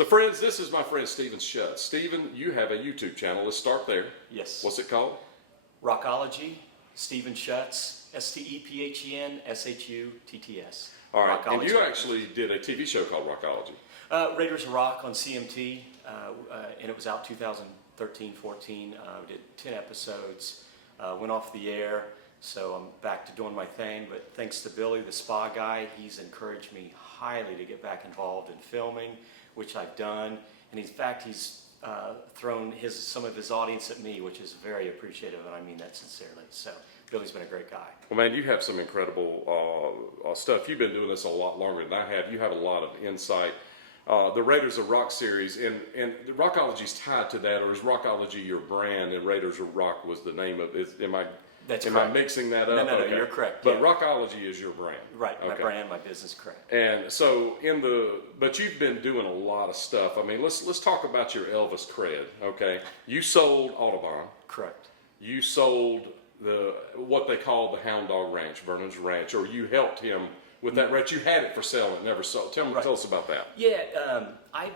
So friends, this is my friend Stephen Schutt. Stephen, you have a YouTube channel. Let's start there. Yes. What's it called? Rockology, Stephen Schutz, STEPHEN SHUTTS. All right, Rockology. and you actually did a TV show called Rockology. Raiders of Rock on CMT, and it was out 2013-14. We did 10 episodes, went off the air, so I'm back to doing my thing. But thanks to Billy, the spa guy, he's encouraged me highly to get back involved in filming, which I've done. And in fact, he's thrown some of his audience at me, which is very appreciative, and I mean that sincerely. So Billy's been a great guy. Well, man, you have some incredible stuff. You've been doing this a lot longer than I have. You have a lot of insight. The Raiders of Rock series, and Rockology is tied to that, or is Rockology your brand, and Raiders of Rock was the name of it? Am I mixing that up? No, okay. You're correct. But yeah. Rockology is your brand. Right, my okay. brand, my business, correct. And so but you've been doing a lot of stuff. I mean, let's talk about your Elvis cred, okay? You sold Audubon. Correct. You sold what they call the Hound Dog Ranch, Vernon's Ranch, or you helped him with that ranch. You had it for sale and it never sold. Tell us about that. Yeah, I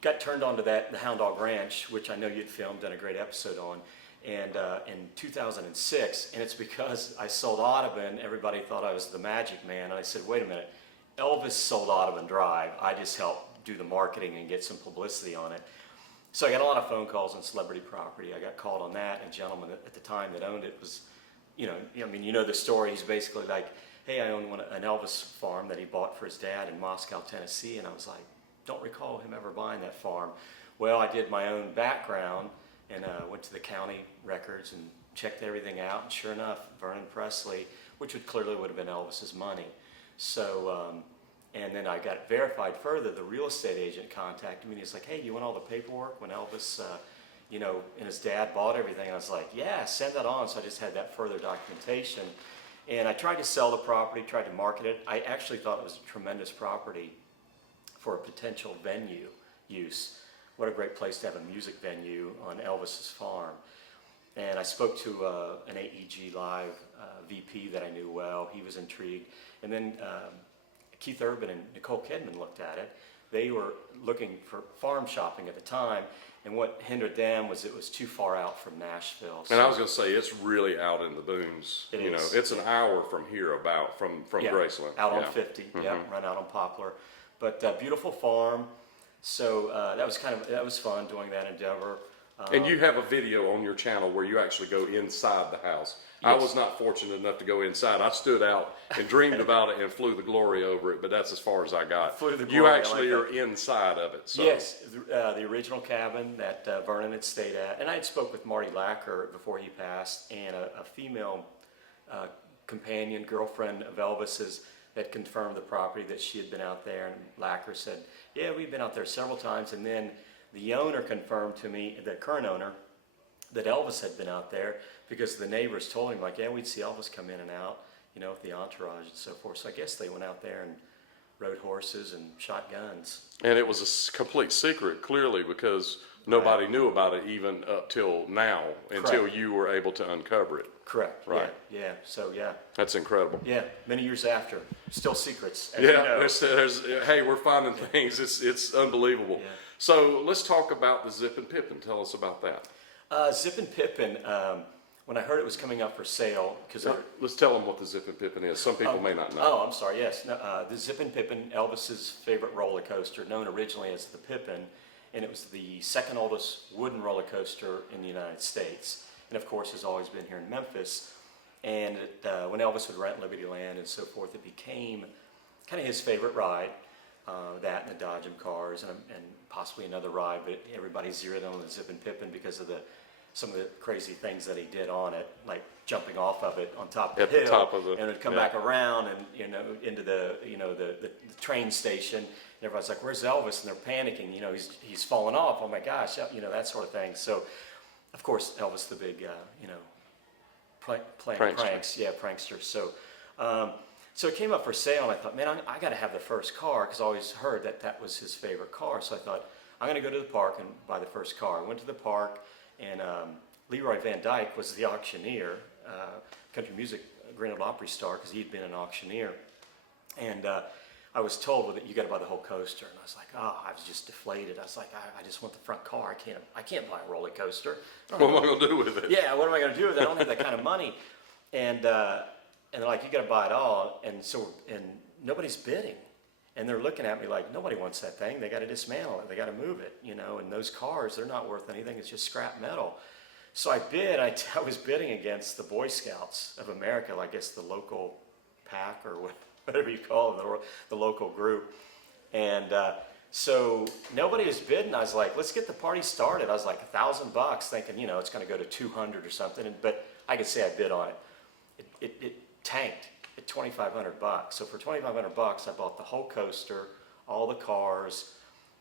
got turned on to the Hound Dog Ranch, which I know you'd filmed, done a great episode on, and in 2006, and it's because I sold Audubon. Everybody thought I was the magic man, and I said, wait a minute, Elvis sold Audubon Drive. I just helped do the marketing and get some publicity on it. So I got a lot of phone calls on celebrity property. I got called on that, and a gentleman at the time that owned it was, you know the story. He's basically like, hey, I own an Elvis farm that he bought for his dad in Moscow, Tennessee, and I was like, don't recall him ever buying that farm. Well, I did my own background and went to the county records and checked everything out, and sure enough, Vernon Presley, which would have been Elvis's money. So, and then I got verified further. The real estate agent contacted me, and he's like, hey, do you want all the paperwork when Elvis, and his dad bought everything? I was like, yeah, send that on. So I just had that further documentation. And I tried to sell the property, tried to market it. I actually thought it was a tremendous property for a potential venue use. What a great place to have a music venue on Elvis's farm. And I spoke to an AEG Live VP that I knew well. He was intrigued. And then Keith Urban and Nicole Kidman looked at it. They were looking for farm shopping at the time, and what hindered them was it was too far out from Nashville. And I was going to say, it's really out in the boons. It is. It's an hour from here from Graceland. Out on 50, run out on Poplar. But beautiful farm. So that was fun doing that endeavor. And you have a video on your channel where you actually go inside the house. Yes. I was not fortunate enough to go inside. I stood out and dreamed about it and flew the glory over it, but that's as far as I got. You actually are inside of it. So. Yes, the original cabin that Vernon had stayed at. And I had spoke with Marty Lacker before he passed, and a female companion, girlfriend of Elvis's, that confirmed the property that she had been out there. And Lacker said, yeah, we've been out there several times. And then the owner confirmed to me, the current owner, that Elvis had been out there because the neighbors told him, like, yeah, we'd see Elvis come in and out, with the entourage and so forth. So I guess they went out there and rode horses and shot guns. And it was a complete secret, clearly, because nobody knew about it even up till now, until you were able to uncover it. Correct. Right. Yeah. So yeah. That's incredible. Yeah. Many years after, still secrets. As yeah. You know. Hey, we're finding things. It's unbelievable. Yeah. So let's talk about the Zippin Pippin. Tell us about that. Zippin Pippin. When I heard it was coming up for sale, because let's tell them what the Zippin Pippin is. Some people may not know. Oh, I'm sorry. Yes. No, the Zippin Pippin, Elvis's favorite roller coaster, known originally as the Pippin, and it was the second oldest wooden roller coaster in the United States. And of course has always been here in Memphis. And when Elvis would rent Liberty Land and so forth, it became kind of his favorite ride, that and the Dodgem Cars and possibly another ride, but everybody zeroed in on the Zippin Pippin because of some of the crazy things that he did on it, like jumping off of it on top of the hill, and it'd come back around and into the train station. And everybody's like, "Where's Elvis?" And they're panicking. He's fallen off. Oh my gosh, that sort of thing. So, of course, Elvis the big playing pranks, prankster. So, so it came up for sale, and I thought, man, I got to have the first car because I always heard that was his favorite car. So I thought, I'm going to go to the park and buy the first car. I went to the park, and Leroy Van Dyke was the auctioneer, country music Grand Ole Opry star, because he'd been an auctioneer. And I was told that you got to buy the whole coaster, and I was like, oh, I was just deflated. I was like, I just want the front car. I can't buy a roller coaster. What am I going to do with it? Yeah, what am I going to do with it? I don't have that kind of money. And they're like, you got to buy it all. And nobody's bidding. And they're looking at me like, nobody wants that thing. They got to dismantle it. They got to move it, And those cars, they're not worth anything. It's just scrap metal. So I bid. I was bidding against the Boy Scouts of America, I guess the local pack or whatever you call them, the local group. And so nobody was bidding. I was like, let's get the party started. I was like $1,000, thinking, it's going to go to 200 or something. But I could say I bid on it. It tanked at $2,500. So for $2,500, I bought the whole coaster, all the cars,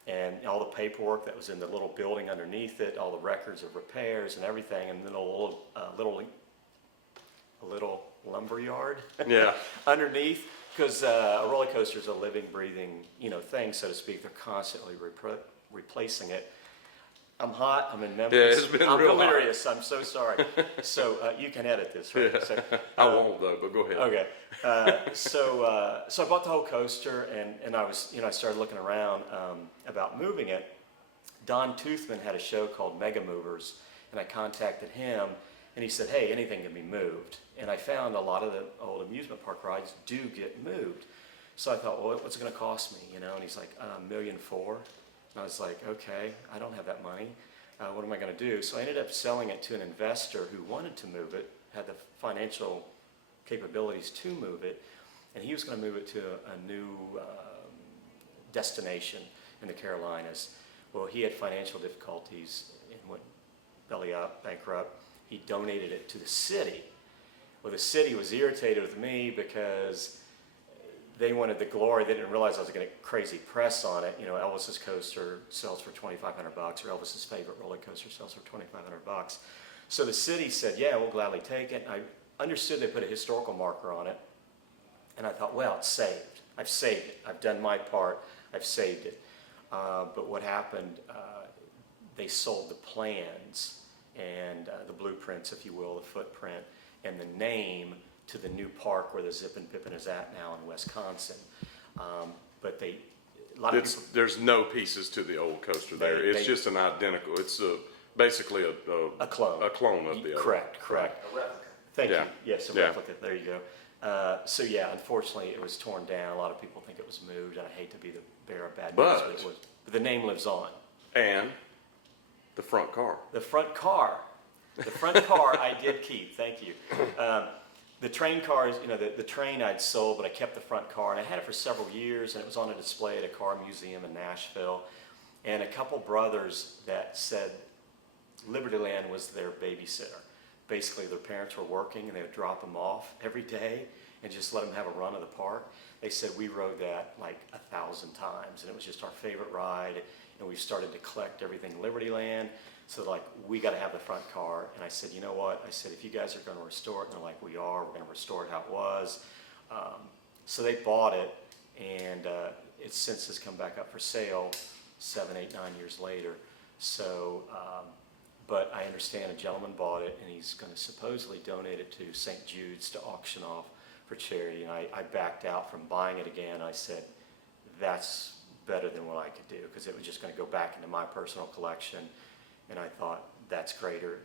and all the paperwork that was in the little building underneath it, all the records of repairs and everything, and then a little lumber yard underneath. Because a roller coaster is a living, breathing, thing, so to speak. They're constantly replacing it. I'm hot. I'm in Memphis. Yeah, it's been I'm real delirious. Hot. I'm so sorry. So you can edit this, right? Yeah. So, I won't though, but go ahead. Okay. So I bought the whole coaster, and I was, I started looking around about moving it. Don Toothman had a show called Mega Movers, and I contacted him. And he said, hey, anything can be moved. And I found a lot of the old amusement park rides do get moved. So I thought, well, what's it going to cost me? And he's like, $1.4 million. And I was like, okay, I don't have that money. What am I going to do? So I ended up selling it to an investor who wanted to move it, had the financial capabilities to move it. And he was going to move it to a new destination in the Carolinas. Well, he had financial difficulties and went belly up, bankrupt. He donated it to the city. Well, the city was irritated with me because they wanted the glory. They didn't realize I was going to get crazy press on it. Elvis's coaster sells for $2,500, or Elvis's favorite roller coaster sells for $2,500. So the city said, yeah, we'll gladly take it. And I understood they put a historical marker on it. And I thought, well, it's saved. I've saved it. I've done my part. I've saved it. But what happened, they sold the plans and the blueprints, if you will, the footprint, and the name to the new park where the Zippin Pippin is at now in Wisconsin. But there's no pieces to the old coaster there. It's just an identical. It's basically a clone of the other. Correct. A replica. Thank you. Yes, a replica. There you go. So yeah, unfortunately, it was torn down. A lot of people think it was moved, and I hate to be the bearer of bad news, but it was. But the name lives on. And the front car. The front car I did keep, thank you. The train cars, the train I'd sold, but I kept the front car, and I had it for several years, and it was on a display at a car museum in Nashville. And a couple brothers that said Libertyland was their babysitter. Basically, their parents were working, and they would drop them off every day and just let them have a run of the park. They said we rode that like 1,000 times, and it was just our favorite ride. And we started to collect everything Libertyland. So like, we got to have the front car. And I said, you know what? I said, if you guys are going to restore it, and they're like, we are. We're going to restore it how it was. So they bought it, and it since has come back up for sale 7, 8, 9 years later. So, but I understand a gentleman bought it, and he's going to supposedly donate it to St. Jude's to auction off for charity. And I backed out from buying it again. I said, that's better than what I could do, because it was just going to go back into my personal collection. And I thought, that's greater.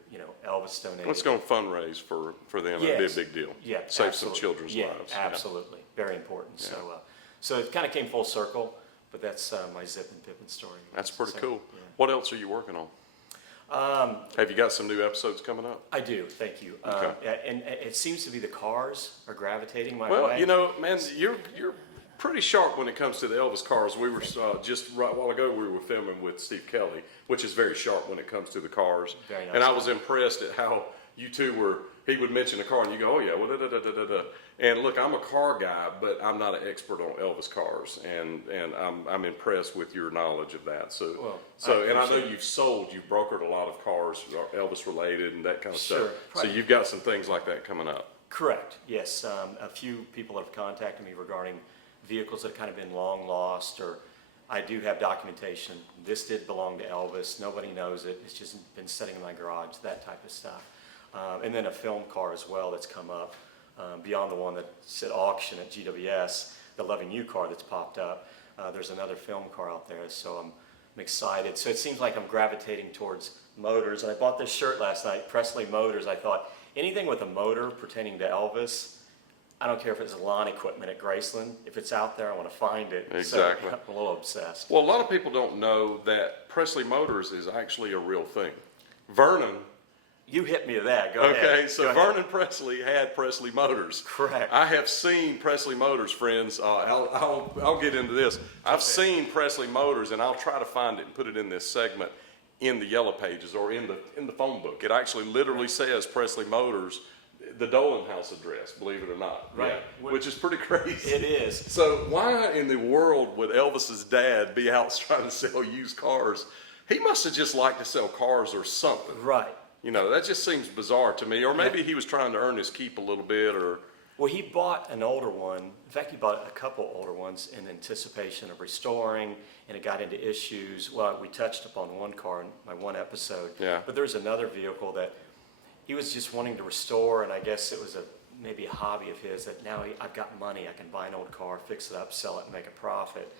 Elvis donated. Let's go fundraise for them. It'd be a big deal. Yeah, Save absolutely. some children's lives. Absolutely. Very important. Yeah. So it kind of came full circle, but that's my Zippin Pippin story. That's pretty cool. Yeah. What else are you working on? Have you got some new episodes coming up? I do, thank you. Okay. And it seems to be the cars are gravitating my Well, way. man, you're pretty sharp when it comes to the Elvis Cars. We were just right a while ago, we were filming with Steve Kelly, which is very sharp when it comes to the cars. Very nice and I guy. was impressed at how you two were. He would mention a car, and you go, "Oh yeah, well da da da da da." And look, I'm a car guy, but I'm not an expert on Elvis Cars, and I'm impressed with your knowledge of that. So and I know you've brokered a lot of cars, Elvis related, and that kind of Sure. stuff. So you've got some things like that coming up. Correct, yes. A few people have contacted me regarding vehicles that have kind of been long lost, or I do have documentation. This did belong to Elvis. Nobody knows it. It's just been sitting in my garage, that type of stuff. And then a film car as well that's come up beyond the one that's at auction at GWS. the Loving You car that's popped up. There's another film car out there, so I'm excited. So it seems like I'm gravitating towards motors. And I bought this shirt last night, Presley Motors. I thought anything with a motor pertaining to Elvis, I don't care if it's lawn equipment at Graceland. If it's out there, I want to find it. Exactly. So I'm a little obsessed. Well, a lot of people don't know that Presley Motors is actually a real thing. Vernon. You hit me to that. Go ahead. Okay, so Go ahead. Vernon Presley had Presley Motors. Correct. I have seen Presley Motors, friends. I'll get into this. I've seen Presley Motors, and I'll try to find it and put it in this segment in the yellow pages or in the phone book. It actually literally says Presley Motors, the Dolan House address, believe it or not. Right. Yeah, which is pretty crazy. It is. So why in the world would Elvis's dad be out trying to sell used cars? He must have just liked to sell cars or something. Right. You know, that just seems bizarre to me. Or maybe he was trying to earn his keep a little bit, or... Well, he bought an older one. In fact, he bought a couple older ones in anticipation of restoring, and it got into issues. Well, we touched upon one car in my one episode. Yeah. But there's another vehicle that he was just wanting to restore, and I guess it was maybe a hobby of his that now I've got money. I can buy an old car, fix it up, sell it, and make a profit.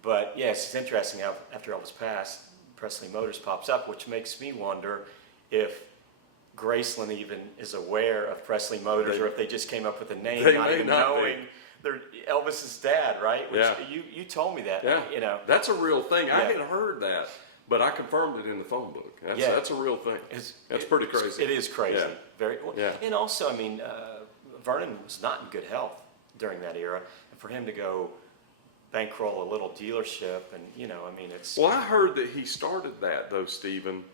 But yes, it's interesting how after Elvis passed, Presley Motors pops up, which makes me wonder if Graceland even is aware of Presley Motors, or if they just came up with a name, They not may even not be. knowing they're Elvis's dad, right? Which Yeah. you told me that. Yeah, You know, that's a real thing. I Yeah. had heard that, but I confirmed it in the phone book. Yeah. That's a real thing. That's pretty crazy. It is crazy. Yeah. Very. Well, Yeah. And also, I mean, Vernon was not in good health during that era, and for him to go bankroll a little dealership, and I mean, it's. Well, I heard that he started that, though, Stephen,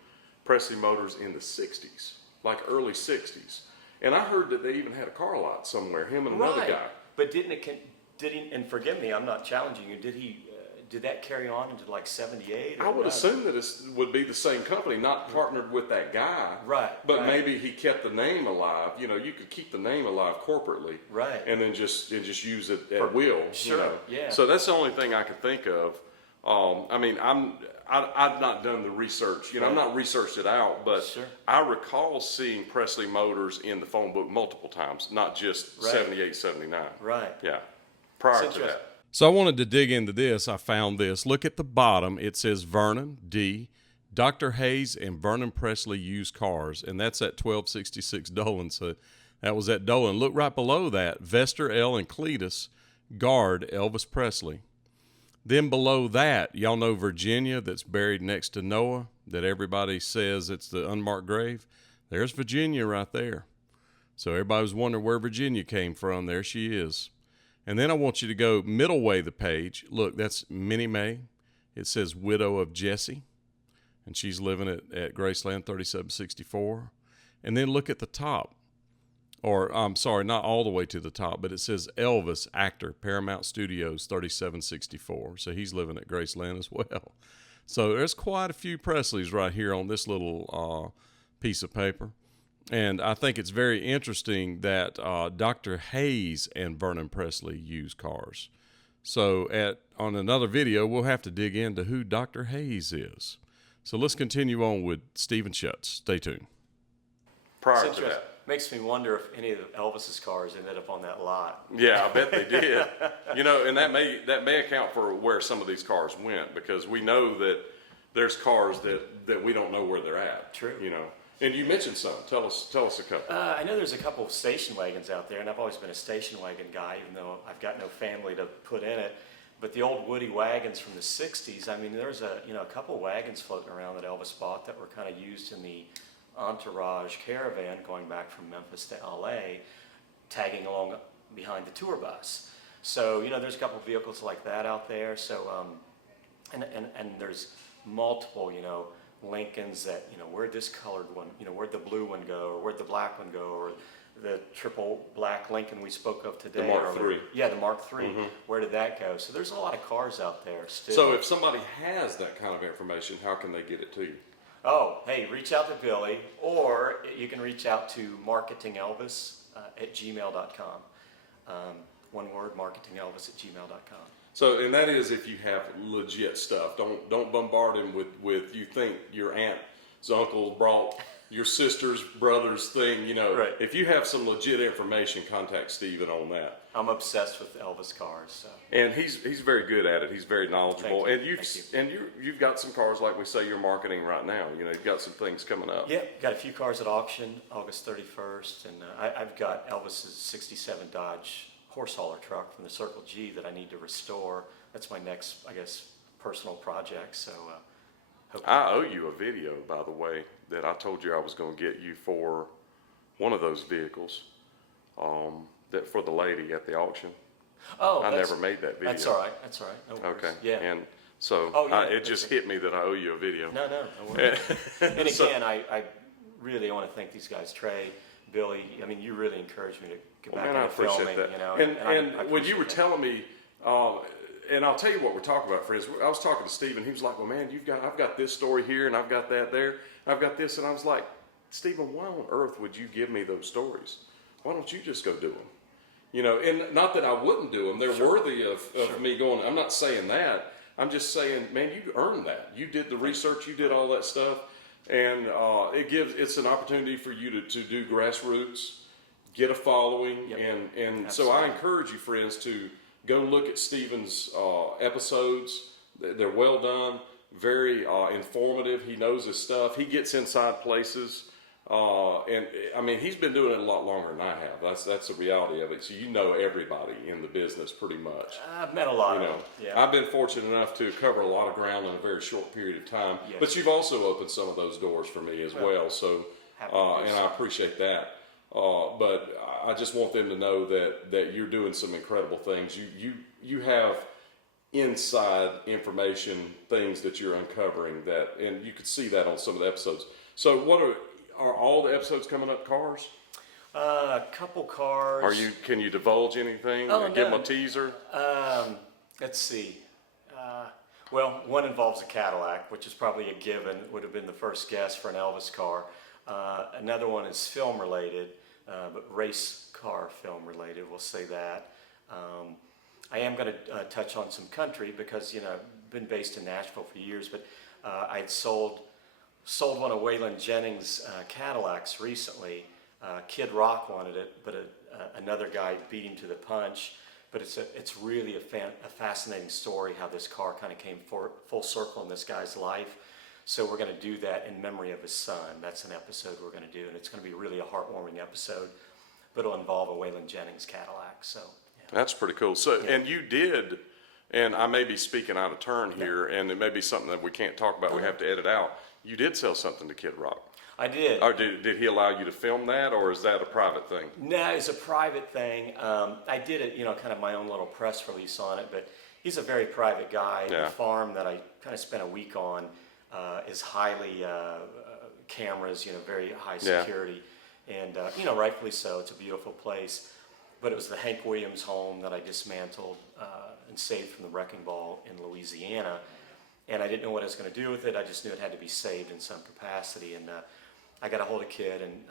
Presley Motors in the 60s, like early 60s. And I heard that they even had a car lot somewhere, him and another Right. guy. But did he? And forgive me, I'm not challenging you. Did he? Did that carry on into like '78? I would assume that it would be the same company, not partnered with that guy. Right, But right. maybe he kept the name alive. You know, you could keep the name alive corporately. Right. And then just use it at will. Sure, yeah. So that's the only thing I could think of. I mean, I've not done the research. You know, I've not researched it out, but Sure. I recall seeing Presley Motors in the phone book multiple times, not just Right. 78, 79. Right. Yeah. Prior It's to that. So I wanted to dig into this. I found this. Look at the bottom. It says Vernon, D, Dr. Hayes, and Vernon Presley used cars, and that's at 1266 Dolan. So that was at Dolan. Look right below that. Vester, L, and Cletus guard Elvis Presley. Then below that, y'all know Virginia that's buried next to Noah, that everybody says it's the unmarked grave? There's Virginia right there. So everybody was wondering where Virginia came from. There she is. And then I want you to go middle way the page. Look, that's Minnie Mae. It says widow of Jesse, and she's living at Graceland 3764. And then look at the top. Or, I'm sorry, not all the way to the top, but it says Elvis, actor, Paramount Studios 3764. So he's living at Graceland as well. So there's quite a few Presleys right here on this little piece of paper. And I think it's very interesting that Dr. Hayes and Vernon Presley use cars. So on another video, we'll have to dig into who Dr. Hayes is. So let's continue on with Stephen Schutz. Stay tuned. Prior It's to interesting. that. Makes me wonder if any of Elvis's cars ended up on that lot. Yeah, I bet they did. You know, and that may account for where some of these cars went, because we know that there's cars that we don't know where they're at. True. You know, and you mentioned some. Tell us a couple. I know there's a couple of station wagons out there, and I've always been a station wagon guy, even though I've got no family to put in it. But the old Woody wagons from the '60s, I mean, there's a couple wagons floating around that Elvis bought that were kind of used in the entourage caravan going back from Memphis to LA, tagging along behind the tour bus. So there's a couple of vehicles like that out there. So and there's multiple Lincolns that where'd this colored one, where'd the blue one go, or where'd the black one go, or the triple black Lincoln we spoke of today. The Mark III. Yeah, the Mark III. Where did that go? So there's a lot of cars out there still. So if somebody has that kind of information, how can they get it to you? Oh, hey, reach out to Billy, or you can reach out to marketingelvis at gmail.com. One word, marketingelvis at gmail.com. So, and that is if you have legit stuff. Don't bombard him with you think your aunt's uncle brought your sister's brother's thing. You know, Right. if you have some legit information, contact Steven on that. I'm obsessed with Elvis Cars. So. And he's very good at it. He's very knowledgeable. Thank you. And Thank you've got some cars, like we say, you're marketing right now. You know, you've got some things coming up. Yeah, got a few cars at auction August 31st, and I've got Elvis's '67 Dodge horse hauler truck from the Circle G that I need to restore. That's my next, I guess, personal project. So, I owe you a video, by the way, that I told you I was going to get you for one of those vehicles, that for the lady at the auction. oh, I never made that video. That's all right. That's all right. No worries. Okay. Yeah. And so Oh, yeah, it just hit me that I owe you a video. No worries. And again, So- I really want to thank these guys, Trey, Billy. I mean, you really encouraged me to get Well, back man, I into appreciate filming. that. You know, And I when you were appreciate that. telling me, and I'll tell you what we're talking about, friends. I was talking to Stephen. He was like, "Well, man, I've got this story here, and I've got that there. I've got this," and I was like, "Stephen, why on earth would you give me those stories? Why don't you just go do them?" You know, and not that I wouldn't do them. They're worthy of me going. I'm not saying that. I'm just saying, man, you earned that. You did the research. You did all that stuff, and it's an opportunity for you to do grassroots, get a following, Yep. and so I encourage you, friends, to go look at Stephen's episodes. They're well done, very informative. He knows his stuff. He gets inside places. And I mean, he's been doing it a lot longer than I have. That's the reality of it. So you know everybody in the business pretty much. I've met a lot You of know, them. Yeah. I've been fortunate enough to cover a lot of ground in a very short period of time. Yes. But you've also opened some of those doors for me as well. So, happy to do and so. I appreciate that. But I just want them to know that you're doing some incredible things. You have inside information, things that you're uncovering and you could see that on some of the episodes. So what are all the episodes coming up cars? A couple cars. Can you divulge anything? Oh, Give them no. a teaser? Let's see. Well, one involves a Cadillac, which is probably a given. Would have been the first guess for an Elvis car. Another one is film related, but race car film related. We'll say that. I am going to touch on some country because I've been based in Nashville for years, but I had sold one of Waylon Jennings' Cadillacs recently. Kid Rock wanted it, but another guy beat him to the punch. But it's really a fascinating story how this car kind of came full circle in this guy's life. So we're going to do that in memory of his son. That's an episode we're going to do, and it's going to be really a heartwarming episode, but it'll involve a Waylon Jennings Cadillac. So yeah. That's pretty cool. So, and you did, and I may be speaking out of turn here, and it may be something that we can't talk about. We have to edit out. You did sell something to Kid Rock. I did. Or did he allow you to film that, or is that a private thing? No, it's a private thing. I did it, kind of my own little press release on it, but he's a very private guy. Yeah. The farm that I kind of spent a week on is highly cameras, very high Yeah. security, and rightfully so. It's a beautiful place, but it was the Hank Williams home that I dismantled and saved from the wrecking ball in Louisiana, and I didn't know what I was going to do with it. I just knew it had to be saved in some capacity, and I got a hold of Kid, and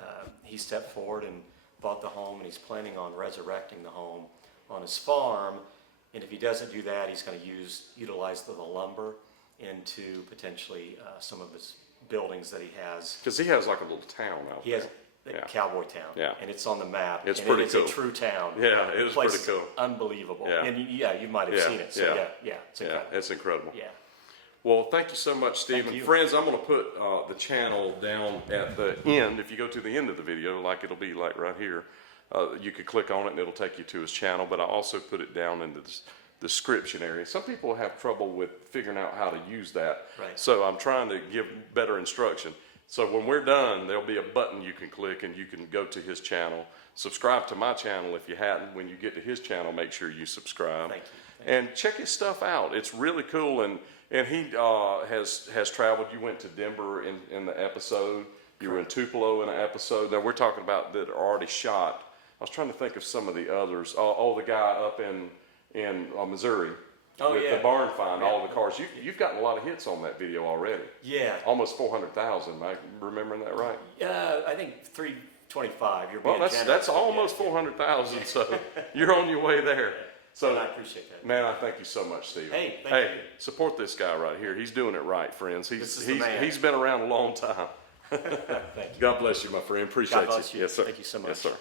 he stepped forward and bought the home, and he's planning on resurrecting the home on his farm. And if he doesn't do that, he's going to utilize the lumber into potentially some of his buildings that he has. Because he has like a little town out He there. has Yeah. Cowboy Town, Yeah. and it's on the map. It's and pretty it is cool. a true town. Yeah, it is The place pretty cool. is unbelievable. Yeah. And you might have Yeah, seen it. So yeah. it's Yeah, incredible. it's incredible. Yeah. Well, thank you so much, Stephen. you. Friends, I'm going to put the channel down at the end. If you go to the end of the video, like it'll be like right here, you could click on it and it'll take you to his channel. But I also put it down in the description area. Some people have trouble with figuring out how to use that. Right. So I'm trying to give better instruction. So when we're done, there'll be a button you can click and you can go to his channel. Subscribe to my channel if you hadn't. When you get to his channel, make sure you subscribe. Thank you. And check his stuff out. It's really cool. And he has traveled. You went to Denver in the episode. You were in Tupelo in an episode. Now we're talking about that are already shot. I was trying to think of some of the others. The guy up in Missouri with yeah. the barn find, all the cars. You've gotten a lot of hits on that video already. Yeah. Almost 400,000. Am I remembering that right? I think 325. You're Well, being that's generous, but almost 400,000. So you're on your way there. So And I appreciate that. man, I thank you so much, Steve. Hey, thank you. Support this guy right here. He's doing it right, friends. This is the man. He's been around a long time. Thank you. God bless you, my friend. Appreciate God bless you. Yes, sir. Thank you so much. Yes, sir.